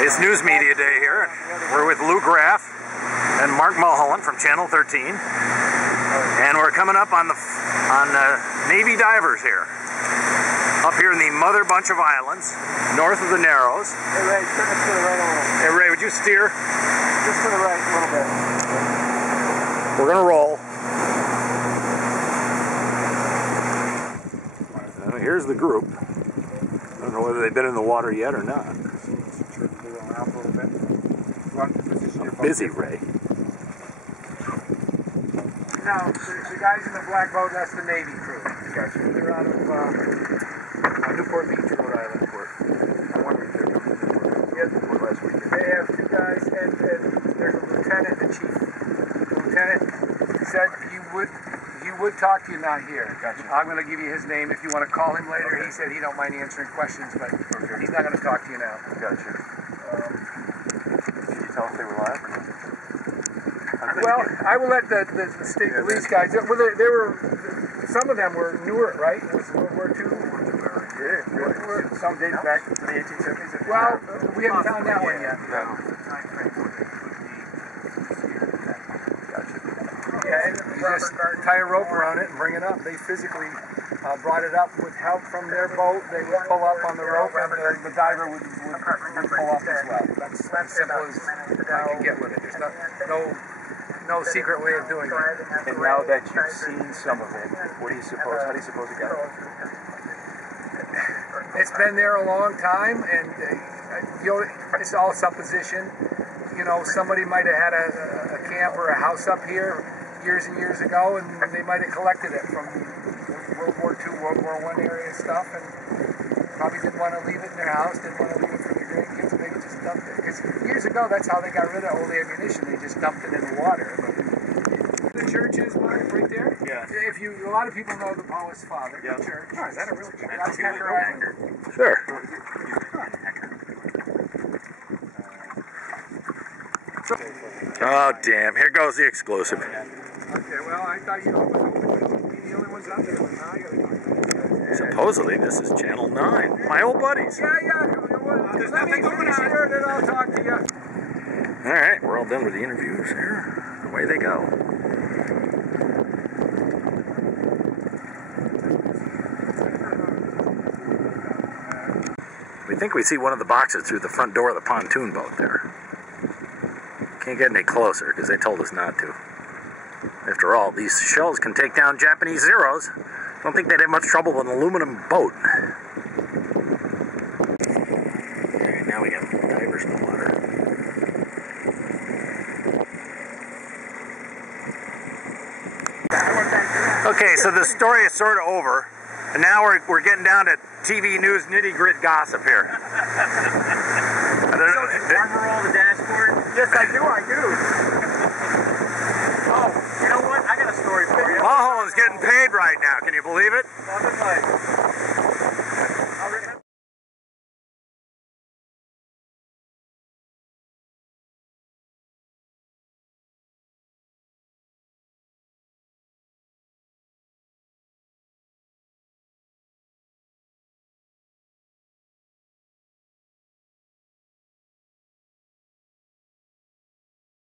It's News Media Day here. We're with Lou Graff and Mark Mulholland from Channel 13, and we're coming up on Navy divers here, up here in the Mother Bunch of Islands, north of the Narrows. Hey Ray, turn us to the right a little. Hey Ray, would you steer? Just to the right a little bit. We're gonna roll. Here's the group. I don't know whether they've been in the water yet or not. Busy, Ray. Now, the guys in the black boat, that's the Navy crew. They're out of Newport Beach, Rhode Island. I wonder if they're coming to Newport last week. They have two guys, and there's a lieutenant and a chief. The lieutenant said he would talk to you, not here. Gotcha. I'm going to give you his name if you want to call him later. Okay. He said he don't mind answering questions, but he's not going to talk to you now. Gotcha. Can you tell if they were live or not? Well, I will let the state police guys. Well, they were. Some of them were newer, right? It was World War II. Yeah. Some dates back to the 1870s. Well, we haven't found that one yet. No. Yeah, and you just tie a rope around it and bring it up. They physically brought it up with help from their boat. They would pull up on the rope, and the diver would pull up as well. That's as simple as I can get with it. There's no secret way of doing it. And now that you've seen some of it, how do you suppose it got? It's been there a long time, and it's all supposition. You know, somebody might have had a camp or a house up here years and years ago, and they might have collected it from World War II, World War I area stuff, and probably didn't want to leave it in their house, didn't want to leave it for their grandkids, and they just dumped it. Because years ago, that's how they got rid of all the ammunition. They just dumped it in the water. But the church is right there. Yeah. A lot of people know the Paulist Father, the church. Oh, is that a real church? That's Hecker Island. Sure. Oh, damn. Here goes the exclusive. Okay, well, I thought you were the only ones out there. Now I gotta Supposedly, this is Channel 9. My old buddies. Yeah. There's nothing going on here, then I'll talk to you. Alright, we're all done with the interviews here. Away they go. We think we see one of the boxes through the front door of the pontoon boat there. Can't get any closer because they told us not to. After all, these shells can take down Japanese Zeros. Don't think they'd have much trouble with an aluminum boat. Alright, now we got divers in the water. Okay, so the story is sort of over. And now we're getting down to TV news nitty-grit gossip here. Armor roll the dashboard? Yes, I do. Oh, you know what? I got a story for you. Mulholland's getting paid right now. Can you believe it? Nothing like